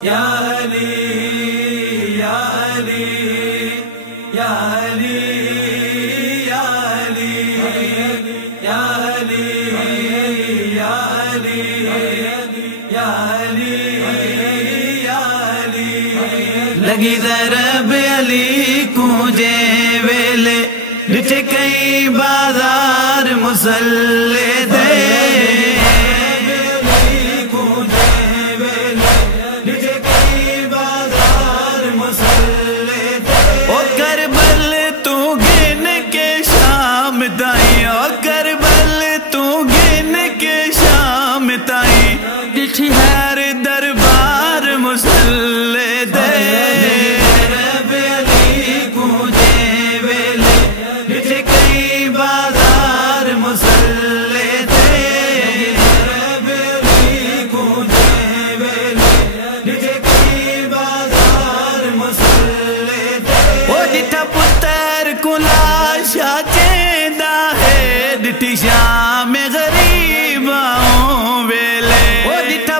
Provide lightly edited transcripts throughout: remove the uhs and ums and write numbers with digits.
या अली या अली या अली या अली या अली या अली या अली या अली। लगी ज़रब अली कूंजे वेले ॾिठे कई बाज़ार मुसल्ले दे। ॾिठी हैर दरबार मुसल्ले दे। ज़रब अली कूंजे वेले ॾिठे कई बाज़ार मुसल्ले दे। ज़रब अली कूंजे वेले ॾिठे कई बाज़ार मुसल्ले दे। ओ ॾिठा पुत्र को लाशा चेंदा है ॾिठी शाम गरीबाओं वेले।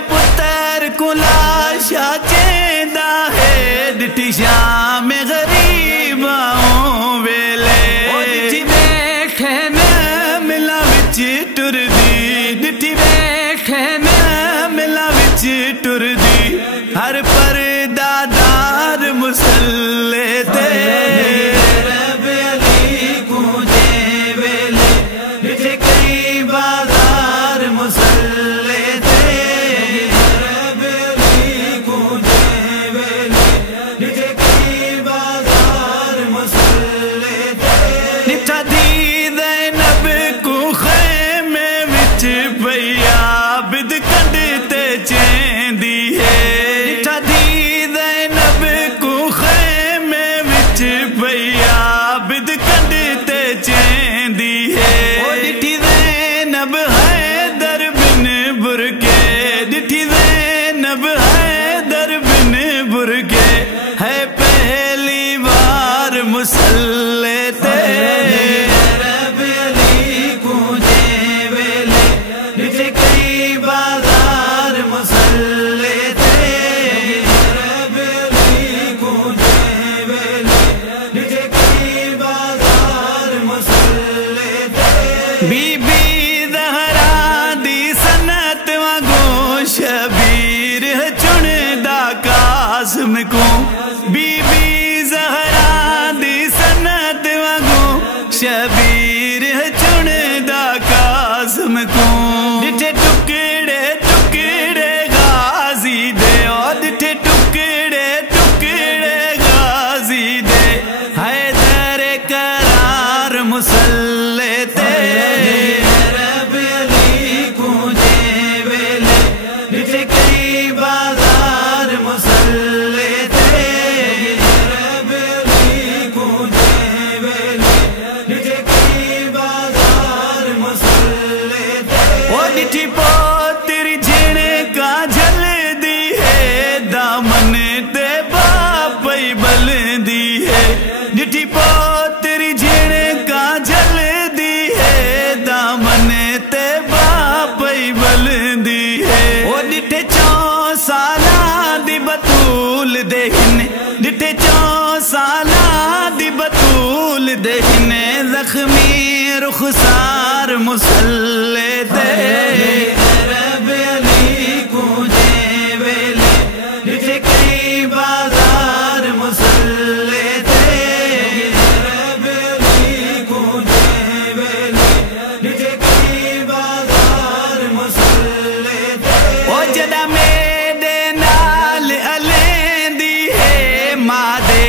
पुत्र को लाशा चेंदा है ॾिठी शाम गरीबाओं वेले। ॾिठी वेखे न मिला विच टुरदी ॾिठी वेखे न मिला विच टुरदी हर परदादार मुसल्ले ते। ज़रब अली कूंजे वेले ॾिठे कई बाज़ार मुसल्ले ते। बिद कढते चेंदी है ॾिठा थी ज़ैनब को ख़ैमे विच भैया बिद कढते चेंदी है। ओ ॾिठी ज़ैनब हैदर बिन बुरके ॾिठी ज़ैनब हैदर बिन बुरके है पहली बार मुसल्ले ते। ज़रब अली कूंजे वेले ॾिठे कई बाज़ार मुसल्ले ते। ज़रब अली कूंजे वेले ॾिठे कई बाज़ार मुसल्ले ते। बीबी ज़हरा दी सनत वांगू शबीर चुनदा कासिम को। बीबी ज़हरा दी सनत वांगू शबीर चुनदा कासिम को। ॾिठे टुकड़े टुकड़े गाज़ी दे और ॾिठे टुकड़े टुकड़े गाज़ी दे हैदर करार मुसल्ले ते। ज़रब अली कूंजे वेले ॾिठे कई बाज़ार मुसल्ले ते। ज़रब अली कूंजे वेले ॾिठे कई बाज़ार मुसल्ले ते। ओ ॾिठी पोतरी झिणका झलदी है दामन ते बापई बलदी है। ॾिठी पोतरी झिणका झलदी है दामन ते बापई बलदी है। ओ ॾिठे 4 साला दी बतूल दे हिन ॾिठे 4 साला दी बतूल दे हिन ज़ख्मी रुखसार मुसल्ले ते। ज़रब अली कूंजे वेले ॾिठे कई बाज़ार मुसल्ले ते। ज़रब अली कूंजे वेले ॾिठे कई बाज़ार मुसल्ले ते। ओ जॾा मेरे नाल अलेंदी है मादे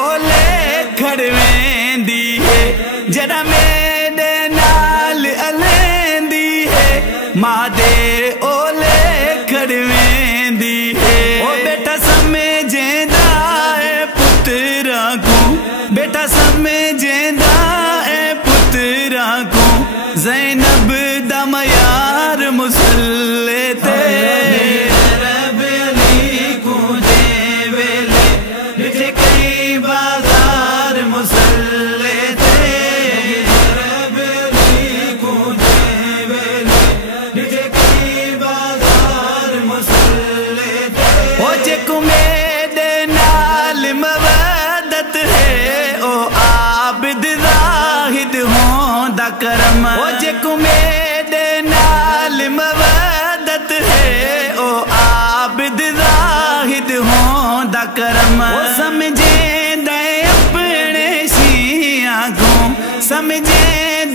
ओले खड़ वेंदी है। जॾा मेरे नाल ओ जेको मेरे नाल मवदत है ओ आबिद ज़ाहिद होंदा करम ओ जेको मेरे नाल मवदत है ओ आबिद ज़ाहिद होंदा करम ओ समझे दे अपने शिया को समझे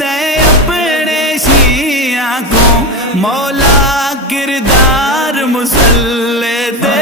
दे अपने शिया को मौला किरदार मुसल्ले दे